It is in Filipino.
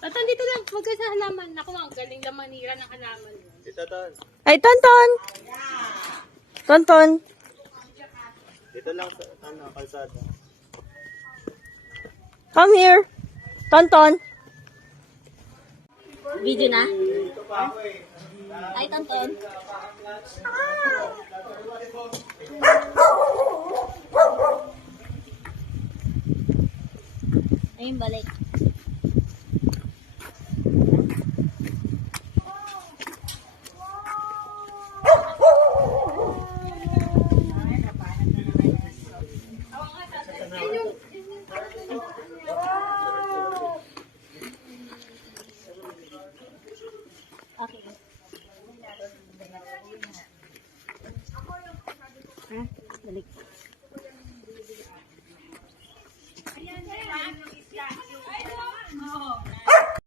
Tatan, dito lang. Huwag kayo sa halaman. Naku, ang galing lang manira ng halaman. Dito, Ton. Ay, Tonton! Tonton! Dito lang sa kalsada. Come here! Tonton! Video na? Ay, Tonton. Ayun, balik.